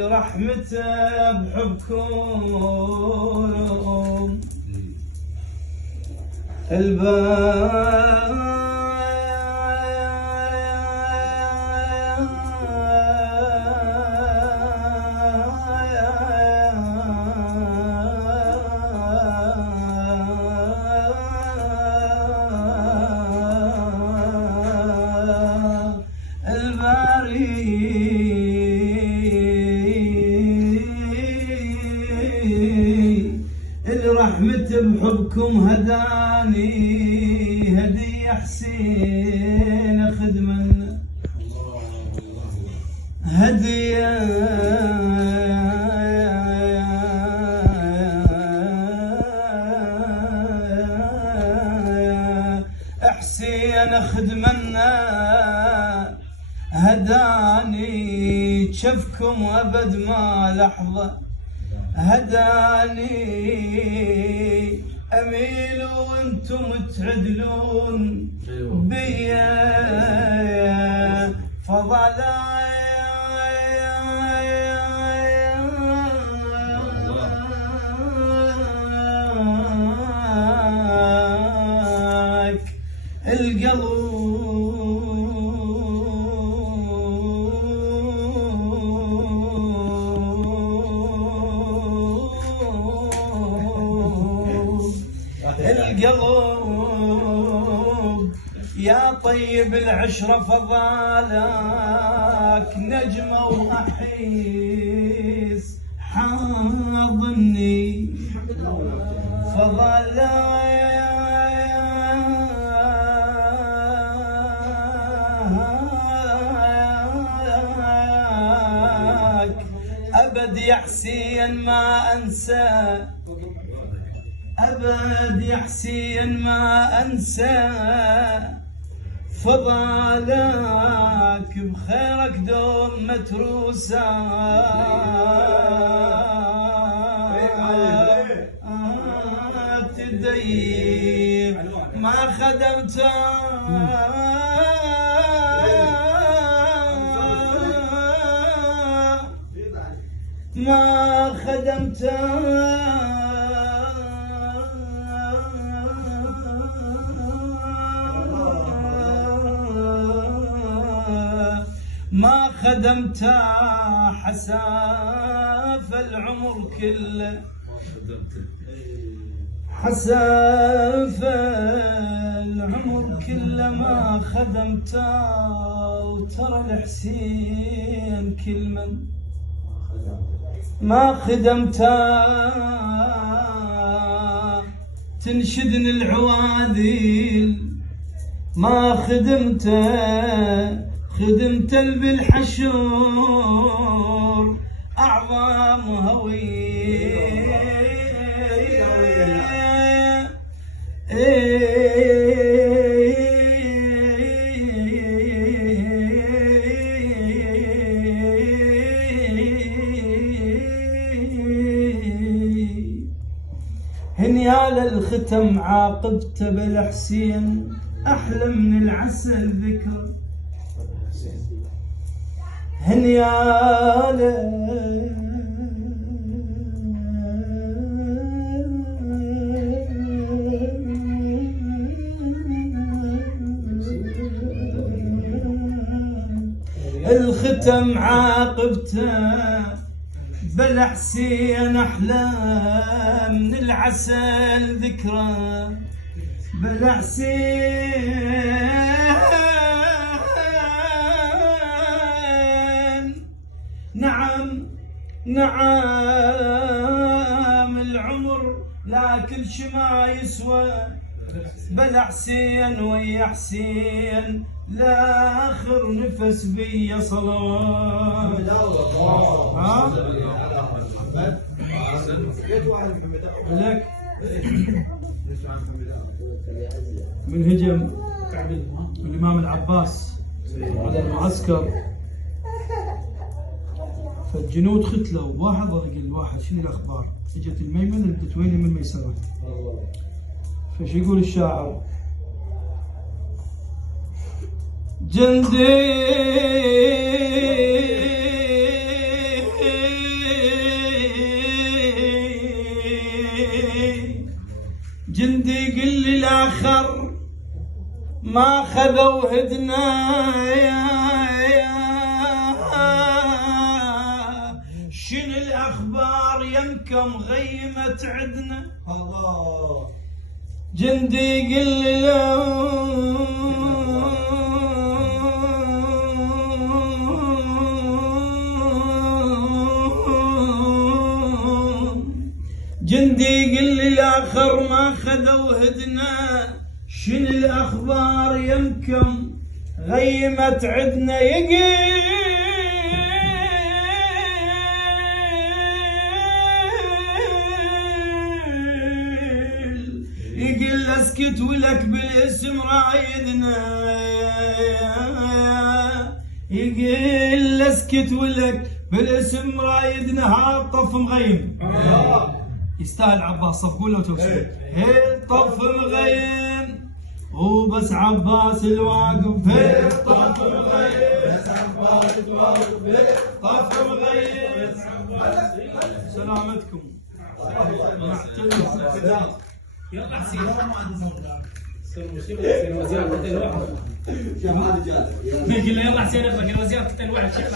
رحمته بحبكم رحمته بحبكم هداني هدية حسين خدمة هدية حسين خدمنا هداني شفكم أبد ما لحظة هداني أميل وانتم تعدلون بيا فضلاك القلب القلب يا طيب العشرة فضالك نجمة وأحيس حاضني فضالك أبد يا حسين ما أنسى أبد يا حسين ما أنسى فضالك بخيرك دوم متروسة تدير ما خدمته ما خدمته ما خدمت حساف العمر كله حساف العمر كله ما خدمت وترى الحسين كل من ما خدمت تنشدني العواذيل ما خدمته خدمت بالحشور أعظم هوية هنيال الختم عاقبته بالحسين أحلى من العسل ذكر هنياله الختم عاقبته بالحسين أحلى من العسل ذكرى بالحسين نعم العمر لا كل شي ما يسوى بلا حسين ويا حسين لاخر نفس بيا صلوات لك من هجم الإمام العباس على المعسكر فالجنود ختلوا واحد ضرق الواحد شنو الأخبار؟ اجت الميمن ردت وين من الميسرة فش يقول الشاعر جندي جندي قل الاخر ما خذوا هدنا شن الاخبار يمكم غيمت عدنا جندي قل جندي قل الاخر ما خذوا هدنا شن الاخبار يمكم غيمت عدنا يقل اسكت ولك بالاسم رايدنا يقل اسكت ولك بالاسم رايدنا هالطف مغيم يستاهل عباس صفقوا له توصيل هي الطف مغيم وبس عباس الواقف هي الطف مغيم بس عباس الواقف هي الطف مغيم سلامتكم يلا حسين يلا حسين ابغى وزير قتل واحد شيخ